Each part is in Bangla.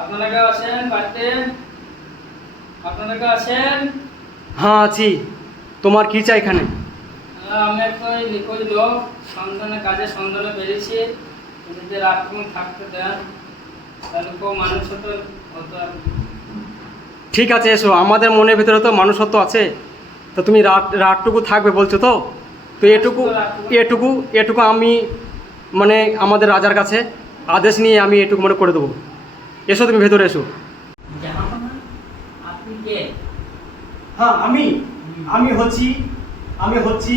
আপনারা কেউ আছেন বাড়িতে? আপনারা কেউ আছেন? হ্যাঁ আছি। তোমার কি চাই এখানে? আমি একটা ওই নিখোঁজ লোক সন্ধানে কাজে সন্ধানে বেরিয়েছি, যদি রাতক্ষণ থাকতে দেন তাহলে কেউ মানুষ হতো হতো আর কি। ঠিক আছে, এসো। আমাদের মনের ভিতরে তো মানুষত্ব আছে। তো তুমি রাতটুকু থাকবে বলছো তো? তো এটুকু এটুকু এটুকু আমি মানে আমাদের রাজার কাছে আদেশ নিয়ে আমি এটুকু মানে করে দেবো। এসো, তুমি ভেতরে এসো। জাহাপনা, আপনি কে? হ্যাঁ, আমি হচ্ছি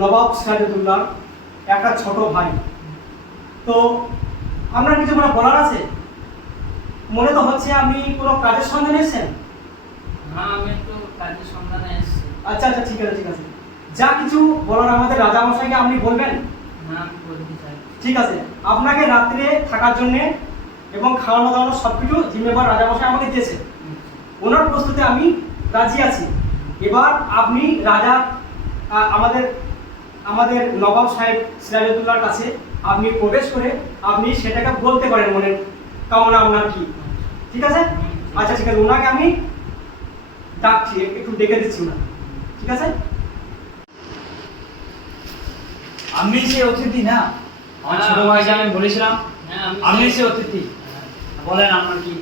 নবাব সিরাজউদ্দৌলার একটা ছোট ভাই। তো আপনার কিছু মানে বলার আছে? মনে তো হচ্ছে আমি কোনো কাজের সন্ধানে এসেছেন। হ্যাঁ, আমি একটু কাজের সন্ধানে এসেছি। আচ্ছা আচ্ছা, ঠিক আছে ঠিক আছে। যা কিছু বলার আমাদের রাজামশাইকে আপনি বলবেন। হ্যাঁ, আমি বলতে চাই। ঠিক আছে, আপনাকে রাত্রে থাকার জন্যে এবং খাওয়ানো দাওয়ানো সব কিছু জিম্মেবার রাজামশাই আমাকে দিয়েছে। ওনার প্রস্তুতে আমি রাজি আছি। এবার আপনি রাজা আমাদের আমাদের নবাব সাহেব সিরাজউদ্দৌলার কাছে আপনি প্রবেশ করে আপনি সেটাকে বলতে পারেন মনের কামনা আপনার কি। ঠিক আছে? আচ্ছা ঠিক আছে, ওনাকে আমি ডাকছি, একটু ডেকে দিচ্ছি ওনাকে। ঠিক আছে? আমি সে অতিথি না, আমার ছোট ভাইকে আমি বলেছিলাম। হ্যাঁ, আমি সে অতিথি। বলেন আপনার কি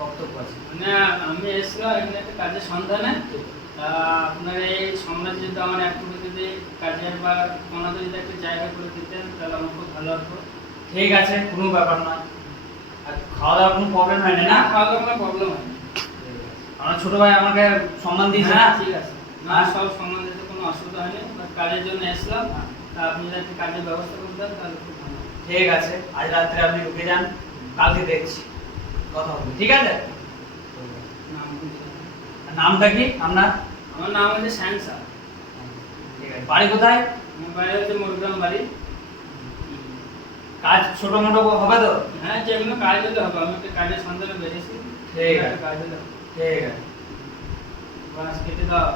বক্তব্য আছে? মানে আমি এসেছিলাম এখানে একটা কাজের সন্ধানে। তা আপনার এই সাম্রাজ্যে যদি আমার একটু যদি কাজের বা কোনো যদি একটা জায়গা করে দিতেন তাহলে আমার খুব ভালো হতো। ঠিক আছে, কোনো ব্যাপার না। আর খাওয়া দাওয়ার কোনো প্রবলেম হয় না? না, খাওয়া দাওয়ার কোনো প্রবলেম হয় না। আমার ছোট ভাই আমাকে সম্মান দিয়েছে না? হ্যাঁ, ঠিক আছে। না, সব সম্বন্ধে কোনো অসুবিধা হয়নি। বাট কাজের জন্য এসেছিলাম, তা আপনি যদি কাজের ব্যবস্থা করে দেন তাহলে খুব ভালো হয়। ঠিক আছে, আজ রাত্রে আপনি ঢুকে যান, কালকে দেখছি কথা হবে। ঠিক আছে? নাম বলছি। আর নামটা কি আপনার? আমার নাম হচ্ছে শ্যামসা। ঠিক আছে, বাড়ি কোথায়? আমার বাড়ি হচ্ছে মুরগ্রাম বাড়ি। কাজ ছোট মোটো হবে তো? হ্যাঁ, যেগুলো কাজ হলে হবে। আমি একটা কাজের সন্ধানে বেরিয়েছি। ঠিক আছে। কাজ হলে হবে। ঠিক আছে। বাস কেটে দাও।